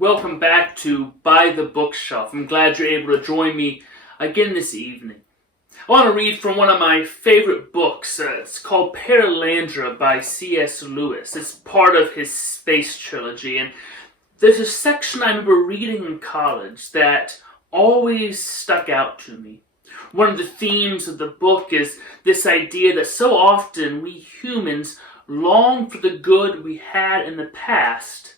Welcome back to By the Bookshelf. I'm glad you're able to join me again this evening. I want to read from one of my favorite books. It's called Perelandra by C.S. Lewis. It's part of his space trilogy, and there's a section I remember reading in college that always stuck out to me. One of the themes of the book is this idea that so often we humans long for the good we had in the past,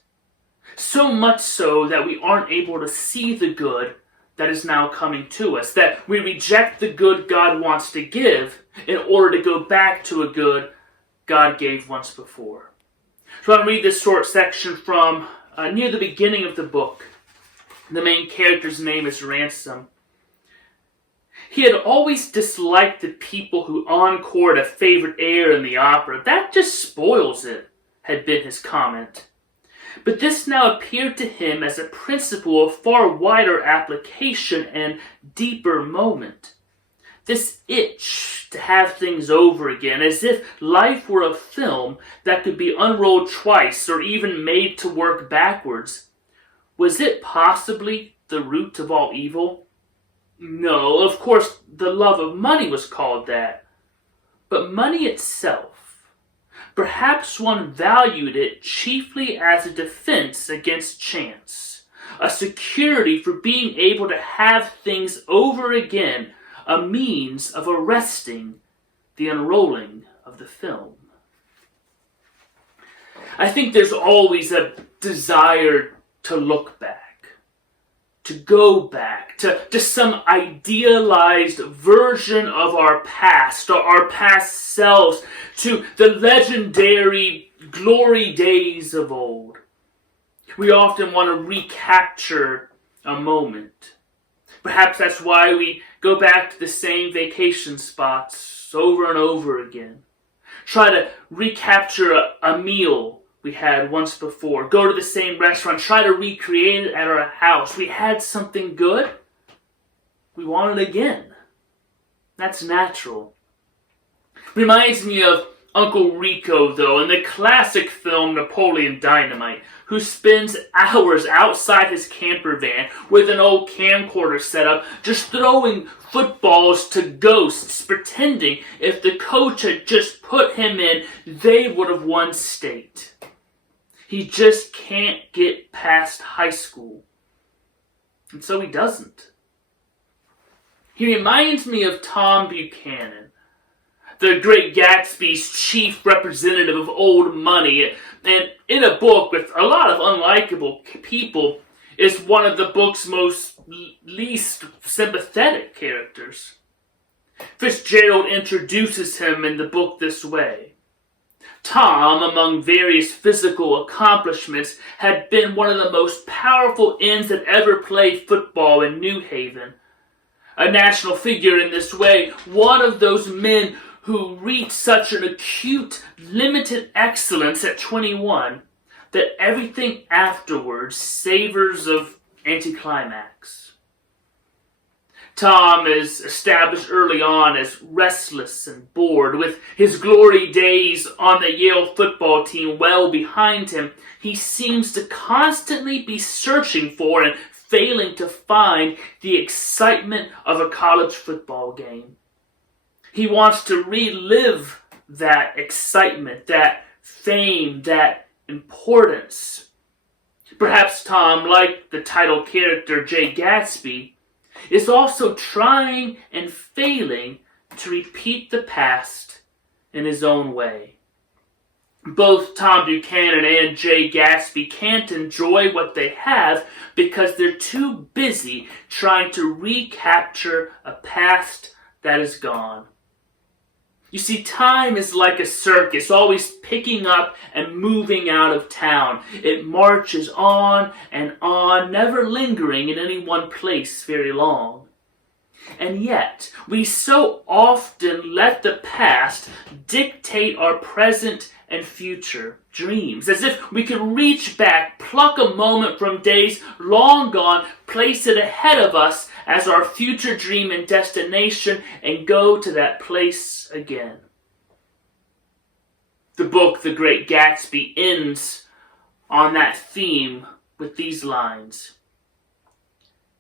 so much so that we aren't able to see the good that is now coming to us, that we reject the good God wants to give in order to go back to a good God gave once before. So I'll read this short section from near the beginning of the book. The main character's name is Ransom. He had always disliked the people who encored a favorite air in the opera. That just spoils it, had been his comment. But this now appeared to him as a principle of far wider application and deeper moment. This itch to have things over again, as if life were a film that could be unrolled twice or even made to work backwards. Was it possibly the root of all evil? No, of course, the love of money was called that. But money itself, perhaps one valued it chiefly as a defense against chance, a security for being able to have things over again, a means of arresting the unrolling of the film. I think there's always a desire to look back, to go back to some idealized version of our past, or our past selves, to the legendary glory days of old. We often want to recapture a moment. Perhaps that's why we go back to the same vacation spots over and over again. Try to recapture a meal we had once before. Go to the same restaurant. Try to recreate it at our house. We had something good. We want it again. That's natural. Reminds me of Uncle Rico, though, in the classic film Napoleon Dynamite, who spends hours outside his camper van with an old camcorder set up, just throwing footballs to ghosts, pretending if the coach had just put him in, they would have won state. He just can't get past high school. And so he doesn't. He reminds me of Tom Buchanan, the Great Gatsby's chief representative of old money, and in a book with a lot of unlikable people, is one of the book's least sympathetic characters. Fitzgerald introduces him in the book this way. Tom, among various physical accomplishments, had been one of the most powerful ends that ever played football in New Haven. A national figure in this way, one of those men who reached such an acute, limited excellence at 21 that everything afterwards savors of anticlimax. Tom is established early on as restless and bored. With his glory days on the Yale football team well behind him, he seems to constantly be searching for and failing to find the excitement of a college football game. He wants to relive that excitement, that fame, that importance. Perhaps Tom, like the title character Great Gatsby, is also trying and failing to repeat the past in his own way. Both Tom Buchanan and Great Gatsby can't enjoy what they have because they're too busy trying to recapture a past that is gone. You see, time is like a circus, always picking up and moving out of town. It marches on and on, never lingering in any one place very long. And yet, we so often let the past dictate our present and future dreams, as if we could reach back, pluck a moment from days long gone, place it ahead of us as our future dream and destination, and go to that place again. The book, The Great Gatsby, ends on that theme with these lines.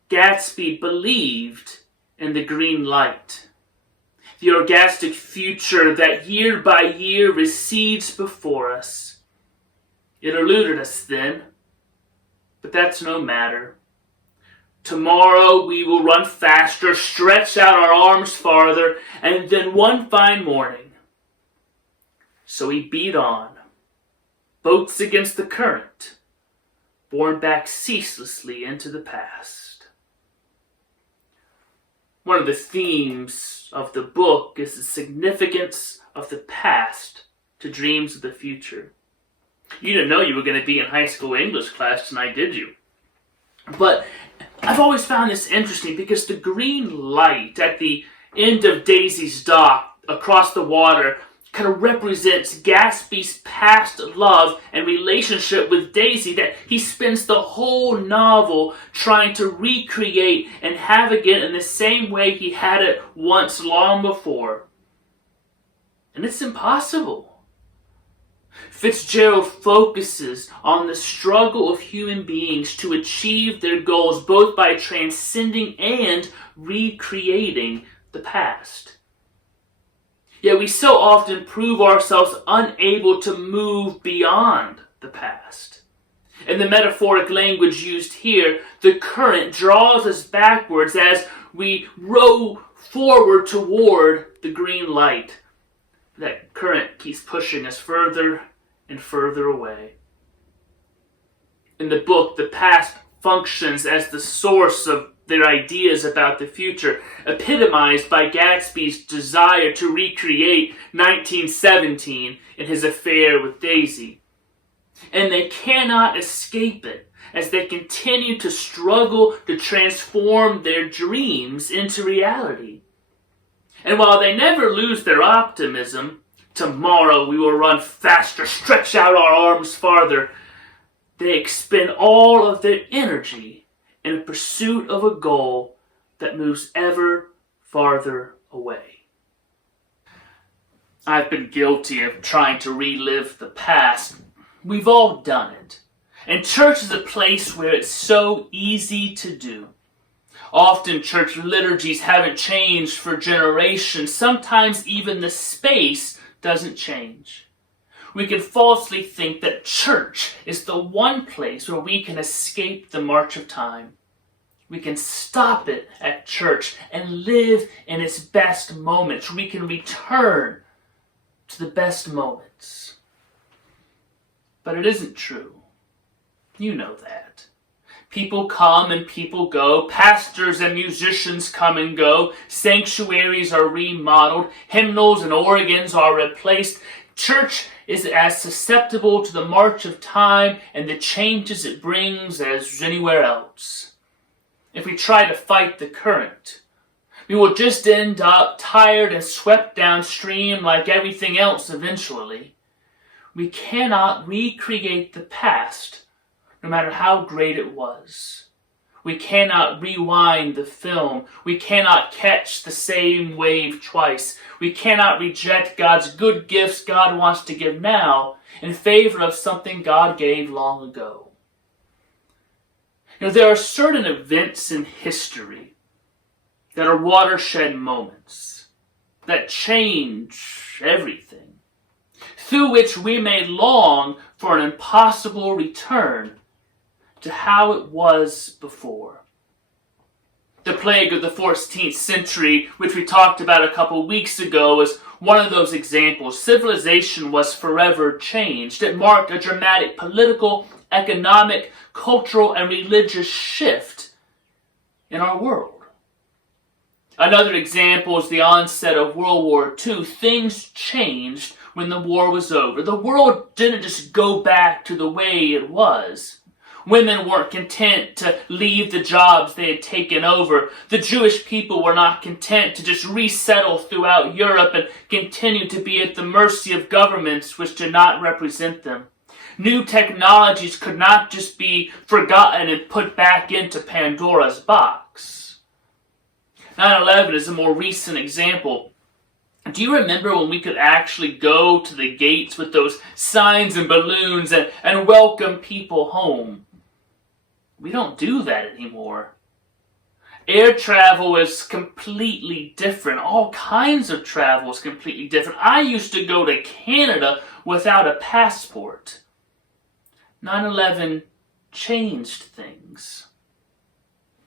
Gatsby believed in the green light, the orgastic future that year by year recedes before us. It eluded us then, but that's no matter. Tomorrow we will run faster, stretch out our arms farther, and then one fine morning. So he beat on, boats against the current, borne back ceaselessly into the past. One of the themes of the book is the significance of the past to dreams of the future. You didn't know you were going to be in high school English class tonight, did you? But I've always found this interesting because the green light at the end of Daisy's dock across the water kind of represents Gatsby's past love and relationship with Daisy that he spends the whole novel trying to recreate and have again in the same way he had it once long before. And it's impossible. Fitzgerald focuses on the struggle of human beings to achieve their goals both by transcending and recreating the past. Yet we so often prove ourselves unable to move beyond the past. In the metaphoric language used here, the current draws us backwards as we row forward toward the green light. That current keeps pushing us further and further away. In the book, the past functions as the source of their ideas about the future, epitomized by Gatsby's desire to recreate 1917 in his affair with Daisy. And they cannot escape it as they continue to struggle to transform their dreams into reality. And while they never lose their optimism, tomorrow we will run faster, stretch out our arms farther, they expend all of their energy in pursuit of a goal that moves ever farther away. I've been guilty of trying to relive the past. We've all done it. And church is a place where it's so easy to do. Often church liturgies haven't changed for generations. Sometimes even the space doesn't change. We can falsely think that church is the one place where we can escape the march of time. We can stop it at church and live in its best moments. We can return to the best moments. But it isn't true. You know that. People come and people go. Pastors and musicians come and go. Sanctuaries are remodeled. Hymnals and organs are replaced. Church is as susceptible to the march of time and the changes it brings as anywhere else. If we try to fight the current, we will just end up tired and swept downstream like everything else eventually. We cannot recreate the past, no matter how great it was. We cannot rewind the film. We cannot catch the same wave twice. We cannot reject God's good gifts God wants to give now in favor of something God gave long ago. You know, there are certain events in history that are watershed moments that change everything, through which we may long for an impossible return to how it was before. The plague of the 14th century, which we talked about a couple weeks ago, is one of those examples. Civilization was forever changed. It marked a dramatic political, economic, cultural, and religious shift in our world. Another example is the onset of World War II. Things changed when the war was over. The world didn't just go back to the way it was. Women weren't content to leave the jobs they had taken over. The Jewish people were not content to just resettle throughout Europe and continue to be at the mercy of governments which did not represent them. New technologies could not just be forgotten and put back into Pandora's box. 9/11 is a more recent example. Do you remember when we could actually go to the gates with those signs and balloons and welcome people home? We don't do that anymore. Air travel is completely different. All kinds of travel is completely different. I used to go to Canada without a passport. 9/11 changed things.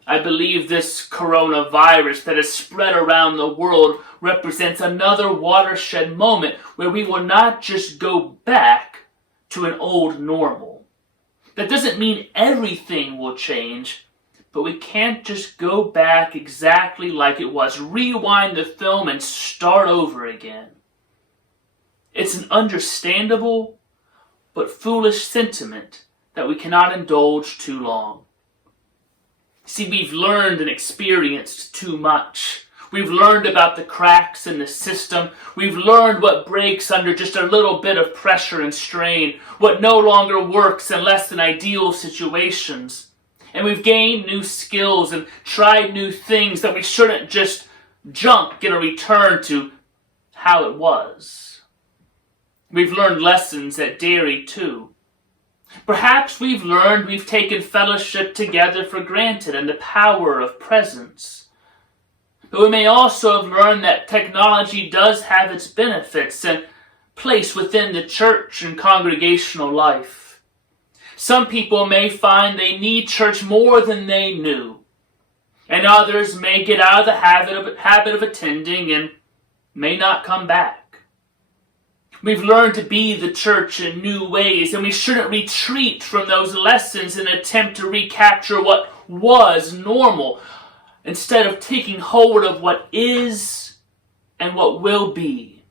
I believe this coronavirus that has spread around the world represents another watershed moment where we will not just go back to an old normal. That doesn't mean everything will change, but we can't just go back exactly like it was, rewind the film and start over again. It's an understandable but foolish sentiment that we cannot indulge too long. See, we've learned and experienced too much. We've learned about the cracks in the system. We've learned what breaks under just a little bit of pressure and strain, what no longer works in less than ideal situations. And we've gained new skills and tried new things that we shouldn't just junk and return to how it was. We've learned lessons at Derry too. Perhaps we've taken fellowship together for granted and the power of presence. But we may also have learned that technology does have its benefits and place within the church and congregational life. Some people may find they need church more than they knew, and others may get out of the habit of attending and may not come back. We've learned to be the church in new ways, and we shouldn't retreat from those lessons in an attempt to recapture what was normal, instead of taking hold of what is and what will be.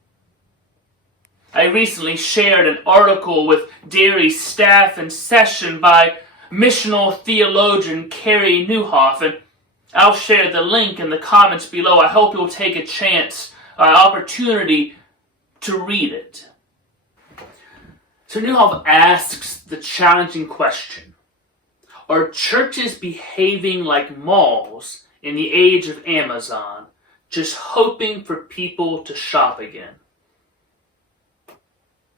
I recently shared an article with Derry's staff and session by missional theologian Carrie Newhoff, and I'll share the link in the comments below. I hope you'll take a opportunity to read it. So Newhoff asks the challenging question: are churches behaving like malls in the age of Amazon, just hoping for people to shop again?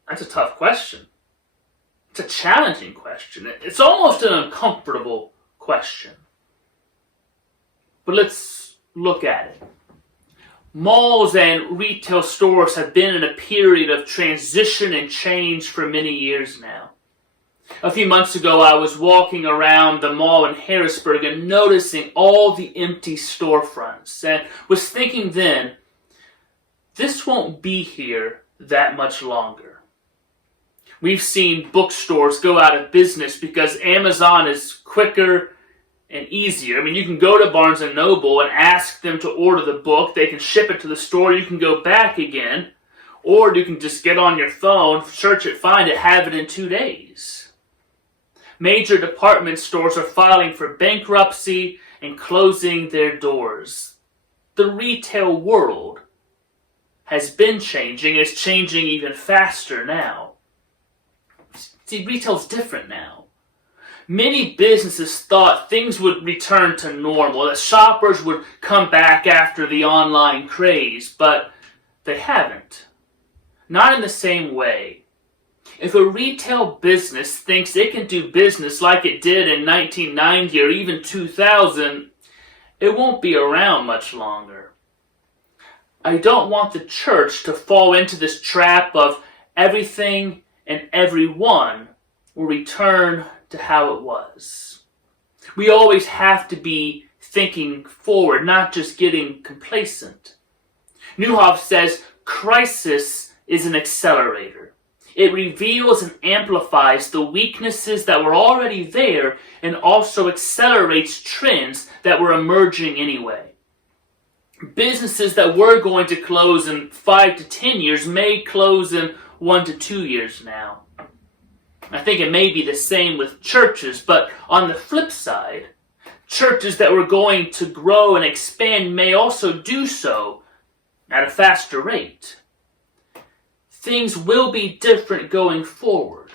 That's a tough question. It's a challenging question. It's almost an uncomfortable question. But let's look at it. Malls and retail stores have been in a period of transition and change for many years now. A few months ago, I was walking around the mall in Harrisburg and noticing all the empty storefronts, and was thinking then, this won't be here that much longer. We've seen bookstores go out of business because Amazon is quicker and easier. I mean, you can go to Barnes & Noble and ask them to order the book. They can ship it to the store. You can go back again. Or you can just get on your phone, search it, find it, have it in 2 days. Major department stores are filing for bankruptcy and closing their doors. The retail world has been changing. It's changing even faster now. See, retail's different now. Many businesses thought things would return to normal, that shoppers would come back after the online craze, but they haven't. Not in the same way. If a retail business thinks it can do business like it did in 1990 or even 2000, it won't be around much longer. I don't want the church to fall into this trap of everything and everyone will return to how it was. We always have to be thinking forward, not just getting complacent. Newhoff says crisis is an accelerator. It reveals and amplifies the weaknesses that were already there and also accelerates trends that were emerging anyway. Businesses that were going to close in 5 to 10 years may close in 1 to 2 years now. I think it may be the same with churches, but on the flip side, churches that were going to grow and expand may also do so at a faster rate. Things will be different going forward,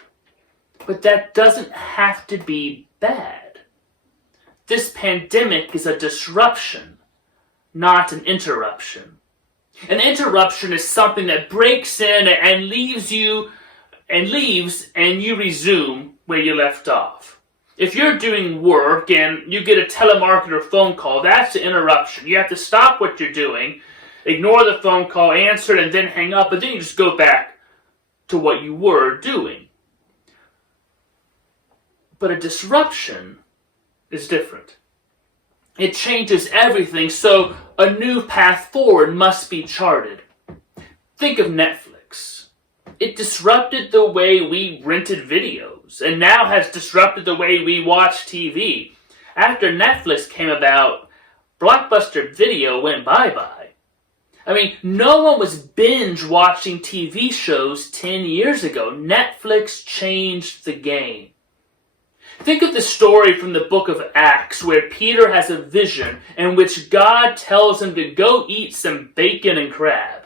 but that doesn't have to be bad. This pandemic is a disruption, not an interruption. An interruption is something that breaks in and leaves and you resume where you left off. If you're doing work and you get a telemarketer phone call, that's an interruption. You have to stop what you're doing, ignore the phone call, answer it, and then hang up, and then you just go back to what you were doing. But a disruption is different. It changes everything, so a new path forward must be charted. Think of Netflix. It disrupted the way we rented videos, and now has disrupted the way we watch TV. After Netflix came about, Blockbuster Video went bye-bye. I mean, no one was binge watching TV shows 10 years ago. Netflix changed the game. Think of the story from the book of Acts where Peter has a vision in which God tells him to go eat some bacon and crab.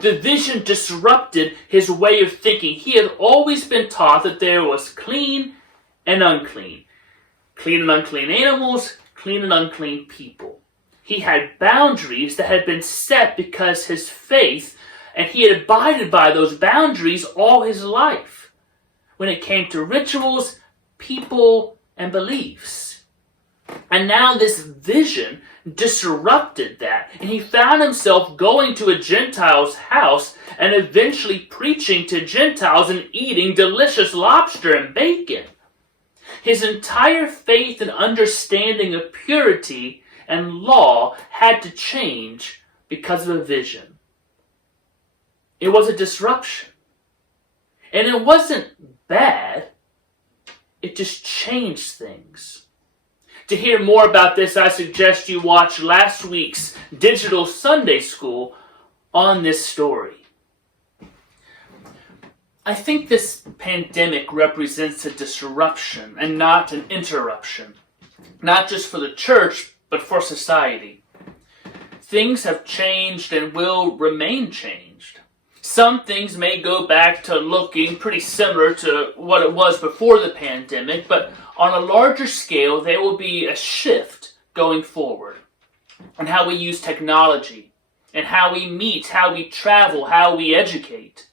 The vision disrupted his way of thinking. He had always been taught that there was clean and unclean. Clean and unclean animals, clean and unclean people. He had boundaries that had been set because his faith, and he had abided by those boundaries all his life. When it came to rituals, people, and beliefs. And now this vision disrupted that, and he found himself going to a Gentile's house and eventually preaching to Gentiles and eating delicious lobster and bacon. His entire faith and understanding of purity and law had to change because of a vision. It was a disruption. And it wasn't bad. It just changed things. To hear more about this, I suggest you watch last week's Digital Sunday School on this story. I think this pandemic represents a disruption and not an interruption. Not just for the church, but for society. Things have changed and will remain changed. Some things may go back to looking pretty similar to what it was before the pandemic, but on a larger scale, there will be a shift going forward in how we use technology, and how we meet, how we travel, how we educate.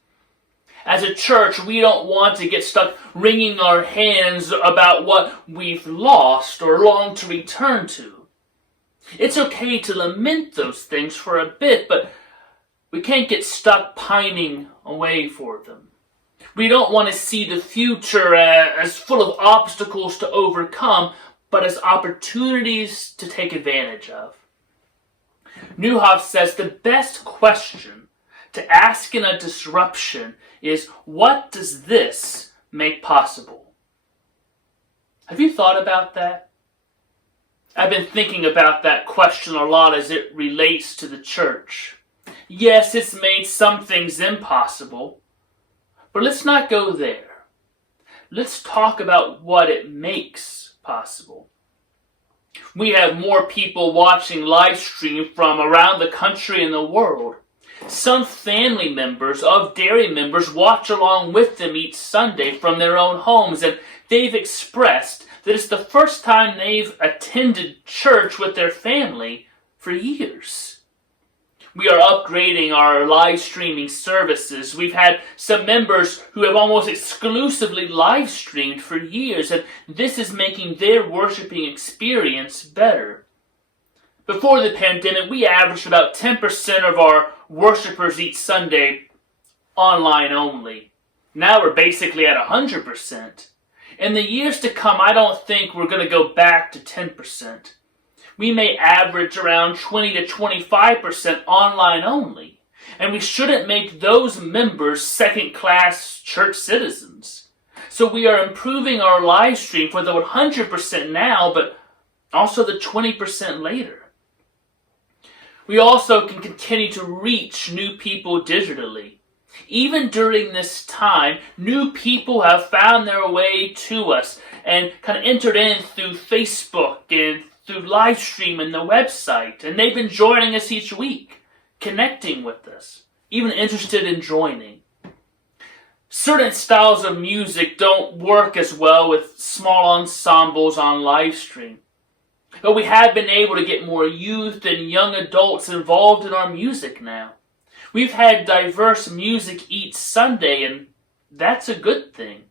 As a church, we don't want to get stuck wringing our hands about what we've lost or long to return to. It's okay to lament those things for a bit, but we can't get stuck pining away for them. We don't want to see the future as full of obstacles to overcome, but as opportunities to take advantage of. Neuhoff says the best question to ask in a disruption is, what does this make possible? Have you thought about that? I've been thinking about that question a lot as it relates to the church. Yes, it's made some things impossible, but let's not go there. Let's talk about what it makes possible. We have more people watching live stream from around the country and the world. Some family members of dairy members watch along with them each Sunday from their own homes, and they've expressed that it's the first time they've attended church with their family for years. We are upgrading our live streaming services. We've had some members who have almost exclusively live streamed for years, and this is making their worshiping experience better. Before the pandemic, we averaged about 10% of our worshipers each Sunday online only. Now we're basically at 100%. In the years to come, I don't think we're going to go back to 10%. We may average around 20 to 25% online only, and we shouldn't make those members second-class church citizens. So we are improving our live stream for the 100% now, but also the 20% later. We also can continue to reach new people digitally. Even during this time, new people have found their way to us and kind of entered in through Facebook and through live stream and the website, and they've been joining us each week, connecting with us, even interested in joining. Certain styles of music don't work as well with small ensembles on live stream, but we have been able to get more youth and young adults involved in our music now. We've had diverse music each Sunday, and that's a good thing.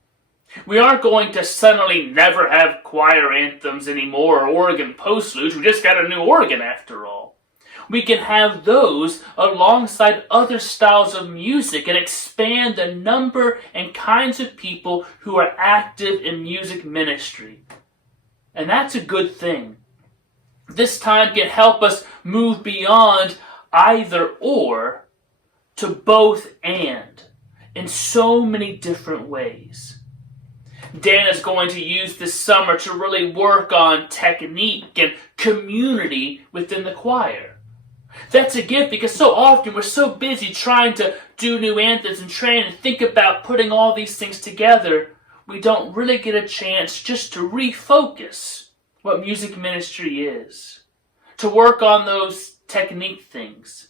We aren't going to suddenly never have choir anthems anymore or organ postludes. We just got a new organ after all. We can have those alongside other styles of music and expand the number and kinds of people who are active in music ministry. And that's a good thing. This time can help us move beyond either or to both and in so many different ways. Dan is going to use this summer to really work on technique and community within the choir. That's a gift because so often we're so busy trying to do new anthems and train and think about putting all these things together, we don't really get a chance just to refocus what music ministry is, to work on those technique things,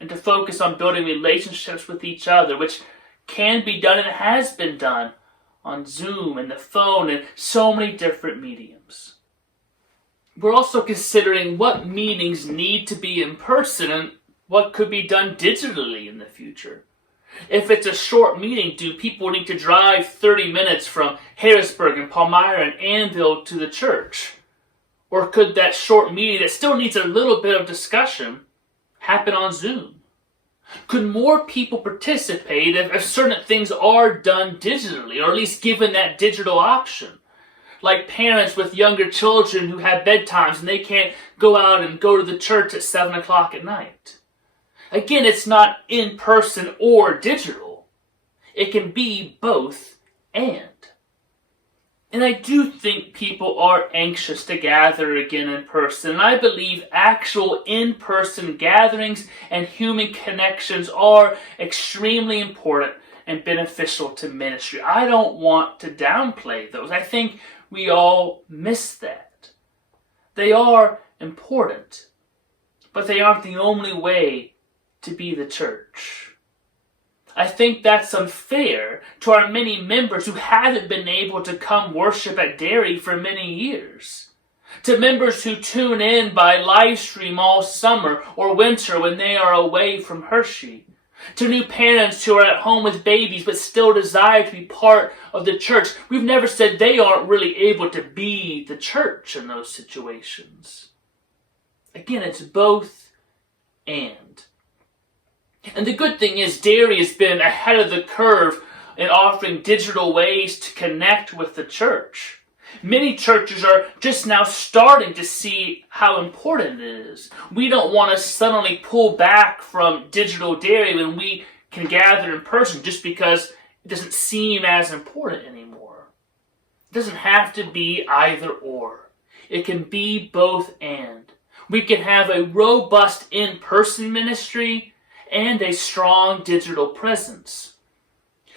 and to focus on building relationships with each other, which can be done and has been done on Zoom and the phone and so many different mediums. We're also considering what meetings need to be in person and what could be done digitally in the future. If it's a short meeting, do people need to drive 30 minutes from Harrisburg and Palmyra and Annville to the church? Or could that short meeting that still needs a little bit of discussion happen on Zoom? Could more people participate if certain things are done digitally, or at least given that digital option? Like parents with younger children who have bedtimes and they can't go out and go to the church at 7 o'clock at night. Again, it's not in person or digital. It can be both and. And I do think people are anxious to gather again in person. And I believe actual in-person gatherings and human connections are extremely important and beneficial to ministry. I don't want to downplay those. I think we all miss that. They are important, but they aren't the only way to be the church. I think that's unfair to our many members who haven't been able to come worship at Derry for many years. To members who tune in by live stream all summer or winter when they are away from Hershey. To new parents who are at home with babies but still desire to be part of the church. We've never said they aren't really able to be the church in those situations. Again, it's both and. And the good thing is Derry has been ahead of the curve in offering digital ways to connect with the church. Many churches are just now starting to see how important it is. We don't want to suddenly pull back from digital Derry when we can gather in person just because it doesn't seem as important anymore. It doesn't have to be either or. It can be both and. We can have a robust in-person ministry and a strong digital presence.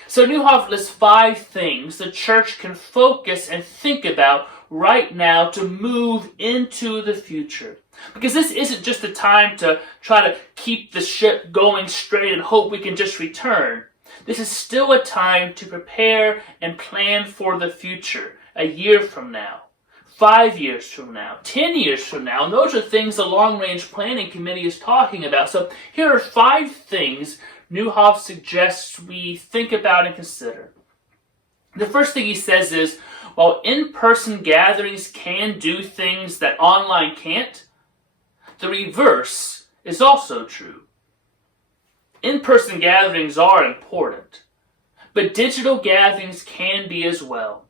So Neuhoff lists 5 things the church can focus and think about right now to move into the future. Because this isn't just a time to try to keep the ship going straight and hope we can just return. This is still a time to prepare and plan for the future, a year from now, 5 years from now, 10 years from now. And those are things the Long-Range Planning Committee is talking about. So here are 5 things Neuhoff suggests we think about and consider. The first thing he says is, while in-person gatherings can do things that online can't, the reverse is also true. In-person gatherings are important, but digital gatherings can be as well.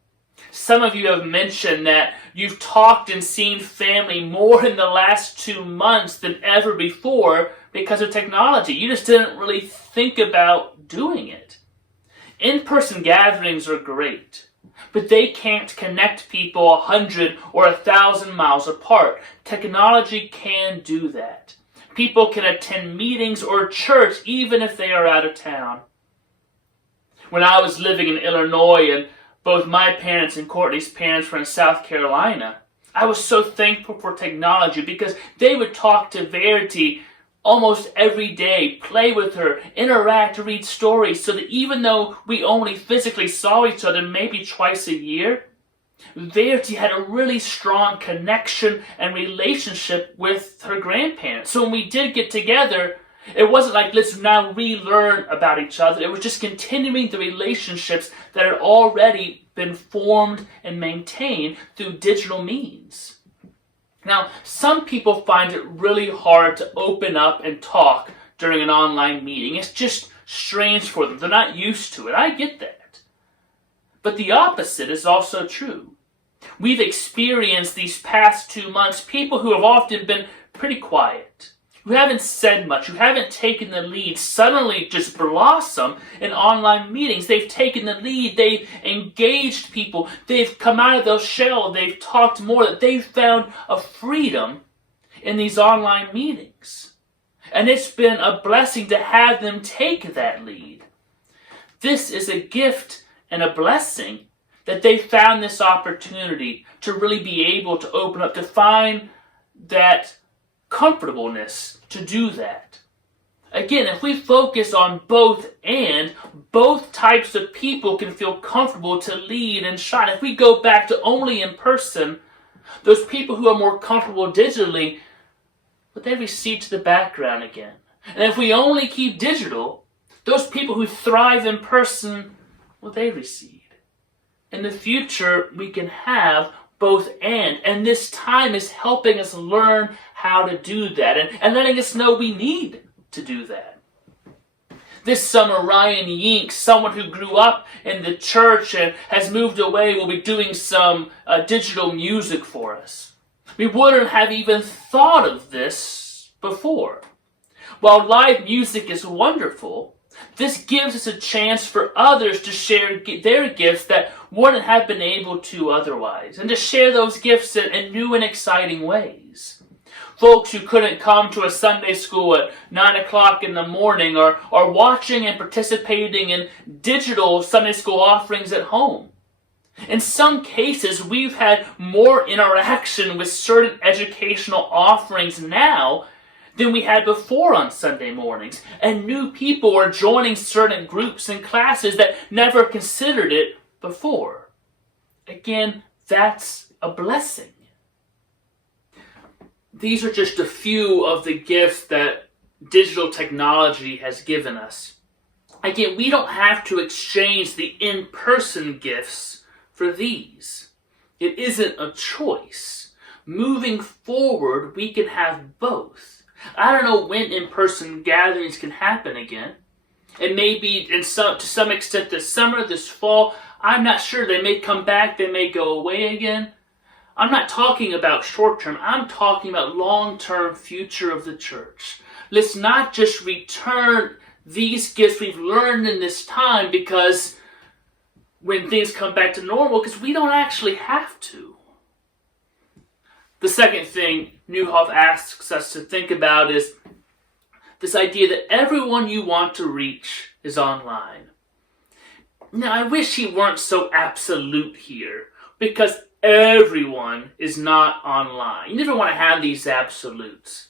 Some of you have mentioned that you've talked and seen family more in the last 2 months than ever before because of technology. You just didn't really think about doing it. In-person gatherings are great, but they can't connect people 100 or 1,000 miles apart. Technology can do that. People can attend meetings or church even if they are out of town. When I was living in Illinois and both my parents and Courtney's parents were in South Carolina, I was so thankful for technology because they would talk to Verity almost every day, play with her, interact, read stories, so that even though we only physically saw each other maybe twice a year, Verity had a really strong connection and relationship with her grandparents. So when we did get together, it wasn't like, let's now relearn about each other. It was just continuing the relationships that had already been formed and maintained through digital means. Now, some people find it really hard to open up and talk during an online meeting. It's just strange for them. They're not used to it. I get that. But the opposite is also true. We've experienced these past 2 months people who have often been pretty quiet, who haven't said much, who haven't taken the lead, suddenly just blossom in online meetings. They've taken the lead, they've engaged people, they've come out of their shell, they've talked more, that they've found a freedom in these online meetings. And it's been a blessing to have them take that lead. This is a gift and a blessing that they found this opportunity to really be able to open up, to find that comfortableness to do that. Again, if we focus on both types of people can feel comfortable to lead and shine. If we go back to only in person, those people who are more comfortable digitally, but they recede to the background again. And if we only keep digital, those people who thrive in person, well, they recede. In the future, we can have both and this time is helping us learn how to do that and letting us know we need to do that. This summer, Ryan Yink, someone who grew up in the church and has moved away, will be doing some digital music for us. We wouldn't have even thought of this before. While live music is wonderful, this gives us a chance for others to share their gifts that wouldn't have been able to otherwise, and to share those gifts in new and exciting ways. Folks who couldn't come to a Sunday school at 9 o'clock in the morning are watching and participating in digital Sunday school offerings at home. In some cases, we've had more interaction with certain educational offerings now than we had before on Sunday mornings. And new people are joining certain groups and classes that never considered it before. Again, that's a blessing. These are just a few of the gifts that digital technology has given us. Again, we don't have to exchange the in-person gifts for these. It isn't a choice. Moving forward, we can have both. I don't know when in-person gatherings can happen again. It may be to some extent this summer, this fall. I'm not sure. They may come back. They may go away again. I'm not talking about short-term. I'm talking about long-term future of the church. Let's not just return these gifts we've learned in this time because when things come back to normal, because we don't actually have to. The second thing Newhoff asks us to think about is this idea that everyone you want to reach is online. Now, I wish he weren't so absolute here, because everyone is not online. You never want to have these absolutes.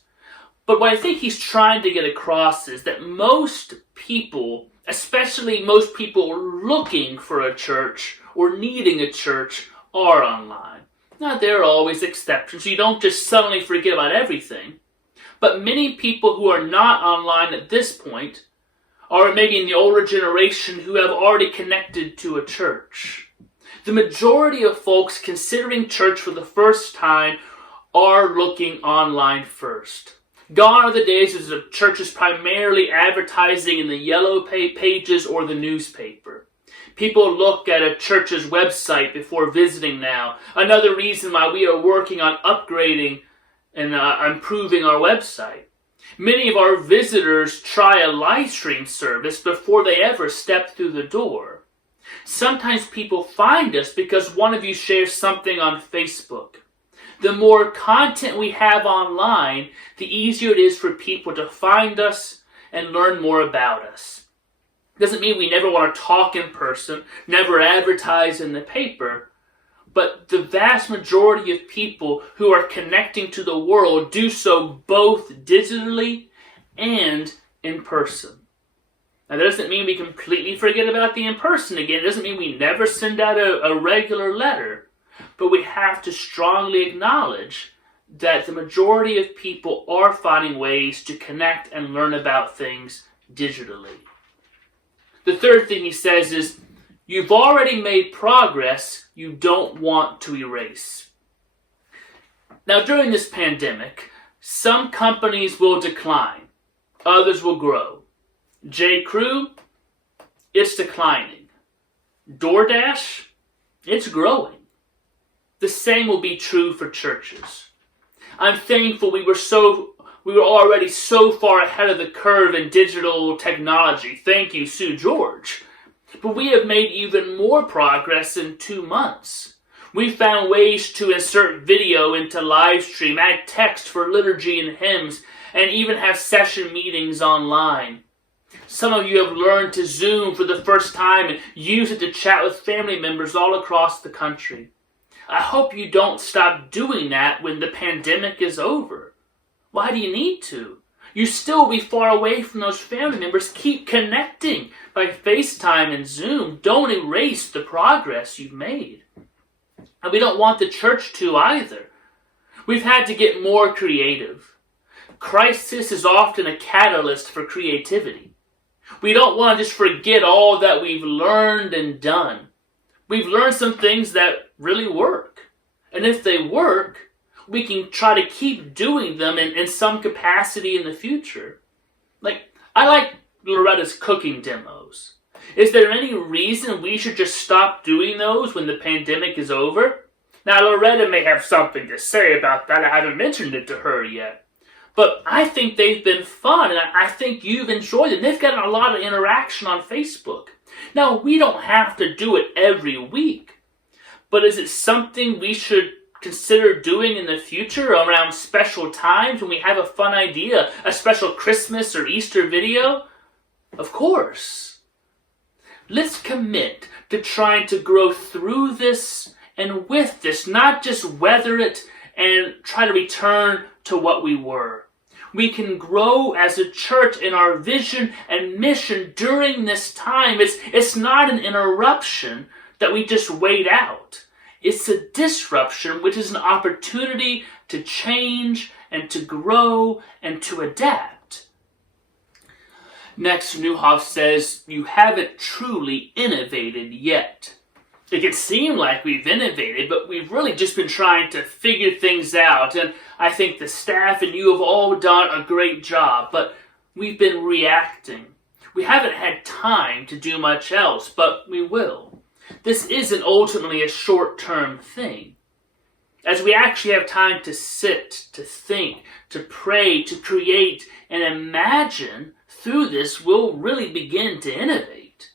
But what I think he's trying to get across is that most people, especially most people looking for a church or needing a church, are online. Now, there are always exceptions. You don't just suddenly forget about everything. But many people who are not online at this point are maybe in the older generation who have already connected to a church. The majority of folks considering church for the first time are looking online first. Gone are the days as the church is primarily advertising in the yellow pages or the newspaper. People look at a church's website before visiting now. Another reason why we are working on upgrading and improving our website. Many of our visitors try a live stream service before they ever step through the door. Sometimes people find us because one of you shares something on Facebook. The more content we have online, the easier it is for people to find us and learn more about us. Doesn't mean we never want to talk in person, never advertise in the paper, but the vast majority of people who are connecting to the world do so both digitally and in person. Now, that doesn't mean we completely forget about the in-person again. It doesn't mean we never send out a regular letter, but we have to strongly acknowledge that the majority of people are finding ways to connect and learn about things digitally. The third thing he says is, You've already made progress you don't want to erase. Now, during this pandemic, some companies will decline. Others will grow. J.Crew, it's declining. DoorDash, it's growing. The same will be true for churches. I'm thankful we were already so far ahead of the curve in digital technology. Thank you, Sue George. But we have made even more progress in 2 months. We found ways to insert video into live stream, add text for liturgy and hymns, and even have session meetings online. Some of you have learned to Zoom for the first time and use it to chat with family members all across the country. I hope you don't stop doing that when the pandemic is over. Why do you need to? You still will be far away from those family members. Keep connecting by FaceTime and Zoom. Don't erase the progress you've made. And we don't want the church to either. We've had to get more creative. Crisis is often a catalyst for creativity. We don't want to just forget all that we've learned and done. We've learned some things that really work. And if they work, we can try to keep doing them in some capacity in the future. I like Loretta's cooking demos. Is there any reason we should just stop doing those when the pandemic is over? Now, Loretta may have something to say about that. I haven't mentioned it to her yet. But I think they've been fun, and I think you've enjoyed them. They've gotten a lot of interaction on Facebook. Now, we don't have to do it every week. But is it something we should consider doing in the future around special times when we have a fun idea, a special Christmas or Easter video? Of course. Let's commit to trying to grow through this and with this, not just weather it and try to return to what we were. We can grow as a church in our vision and mission during this time. It's not an interruption that we just wait out. It's a disruption, which is an opportunity to change and to grow and to adapt. Next, Newhoff says, you haven't truly innovated yet. It can seem like we've innovated, but we've really just been trying to figure things out. And I think the staff and you have all done a great job, but we've been reacting. We haven't had time to do much else, but we will. This isn't ultimately a short-term thing. As we actually have time to sit, to think, to pray, to create, and imagine, through this, we'll really begin to innovate.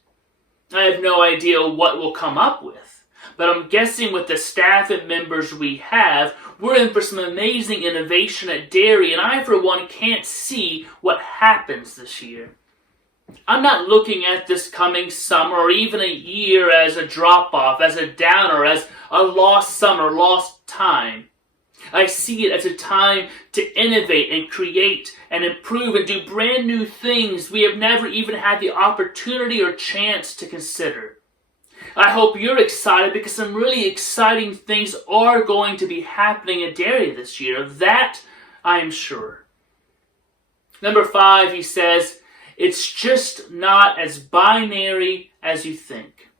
I have no idea what we'll come up with, but I'm guessing with the staff and members we have, we're in for some amazing innovation at Derry, and I, for one, can't see what happens this year. I'm not looking at this coming summer or even a year as a drop-off, as a downer, as a lost summer, lost time. I see it as a time to innovate and create and improve and do brand new things we have never even had the opportunity or chance to consider. I hope you're excited because some really exciting things are going to be happening at Derry this year. Of that, I am sure. Number 5, he says, it's just not as binary as you think.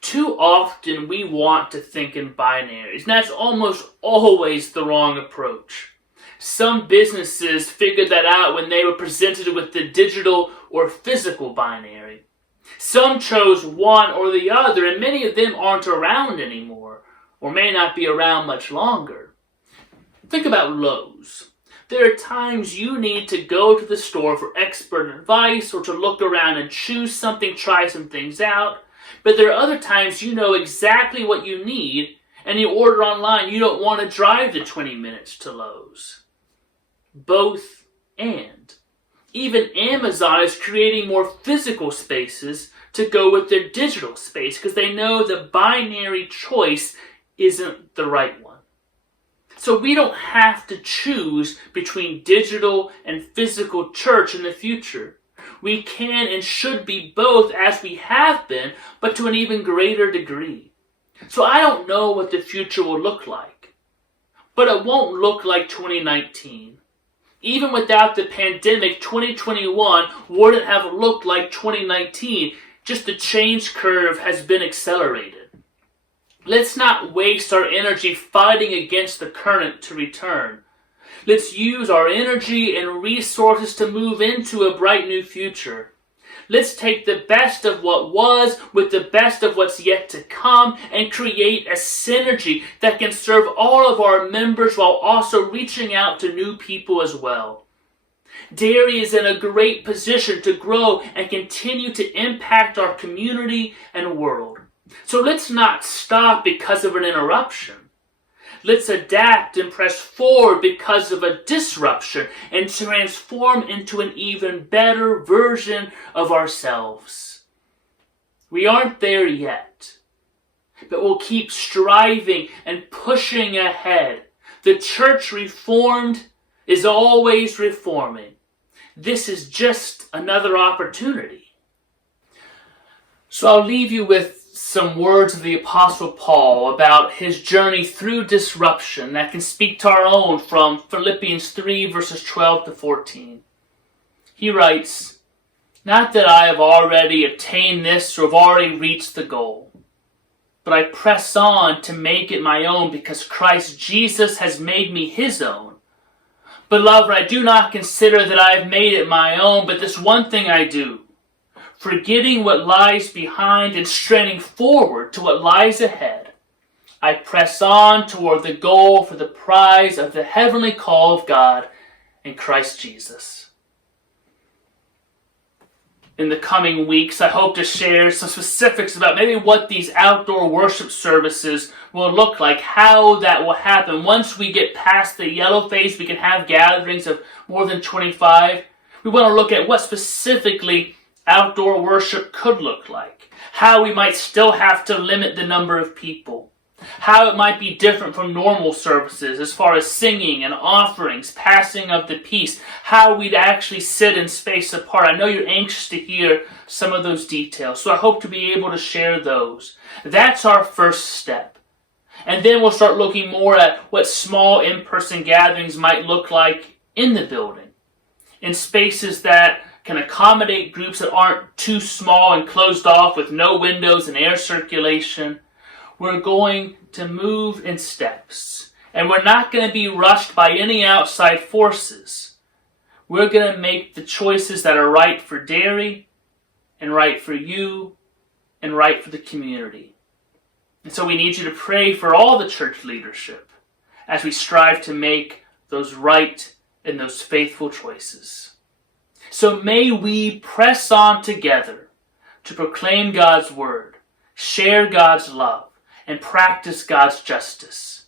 Too often we want to think in binaries, and that's almost always the wrong approach. Some businesses figured that out when they were presented with the digital or physical binary. Some chose one or the other, and many of them aren't around anymore, or may not be around much longer. Think about Lowe's. There are times you need to go to the store for expert advice or to look around and choose something, try some things out. But there are other times you know exactly what you need and you order online. You don't want to drive the 20 minutes to Lowe's. Both and. Even Amazon is creating more physical spaces to go with their digital space because they know the binary choice isn't the right one. So we don't have to choose between digital and physical church in the future. We can and should be both as we have been, but to an even greater degree. So I don't know what the future will look like, but it won't look like 2019. Even without the pandemic, 2021 wouldn't have looked like 2019. just the change curve has been accelerated. Let's not waste our energy fighting against the current to return. Let's use our energy and resources to move into a bright new future. Let's take the best of what was with the best of what's yet to come and create a synergy that can serve all of our members while also reaching out to new people as well. Derry is in a great position to grow and continue to impact our community and world. So let's not stop because of an interruption. Let's adapt and press forward because of a disruption and transform into an even better version of ourselves. We aren't there yet, but we'll keep striving and pushing ahead. The church reformed is always reforming. This is just another opportunity. So I'll leave you with some words of the Apostle Paul about his journey through disruption that can speak to our own from Philippians 3 verses 12 to 14. He writes, "Not that I have already obtained this or have already reached the goal, but I press on to make it my own because Christ Jesus has made me his own. Beloved, I do not consider that I have made it my own, but this one thing I do, forgetting what lies behind and straining forward to what lies ahead, I press on toward the goal for the prize of the heavenly call of God in Christ Jesus." In the coming weeks, I hope to share some specifics about maybe what these outdoor worship services will look like, how that will happen. Once we get past the yellow phase, we can have gatherings of more than 25. We want to look at what specifically outdoor worship could look like, how we might still have to limit the number of people, how it might be different from normal services as far as singing and offerings, passing of the peace, how we'd actually sit and space apart. I know you're anxious to hear some of those details, so I hope to be able to share those. That's our first step. And then we'll start looking more at what small in-person gatherings might look like in the building, in spaces that can accommodate groups that aren't too small and closed off with no windows and air circulation. We're going to move in steps, and we're not going to be rushed by any outside forces. We're going to make the choices that are right for Derry, and right for you, and right for the community. And so we need you to pray for all the church leadership as we strive to make those right and those faithful choices. So may we press on together to proclaim God's word, share God's love, and practice God's justice.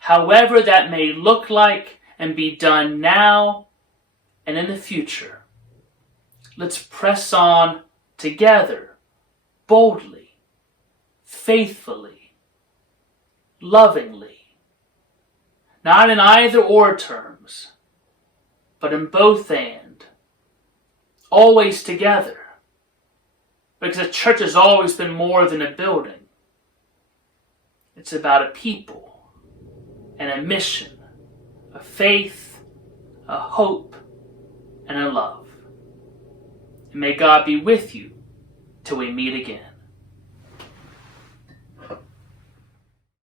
However that may look like and be done now and in the future, let's press on together, boldly, faithfully, lovingly, not in either or terms, but in both and. Always together. Because the church has always been more than a building. It's about a people and a mission, a faith, a hope, and a love. And may God be with you till we meet again.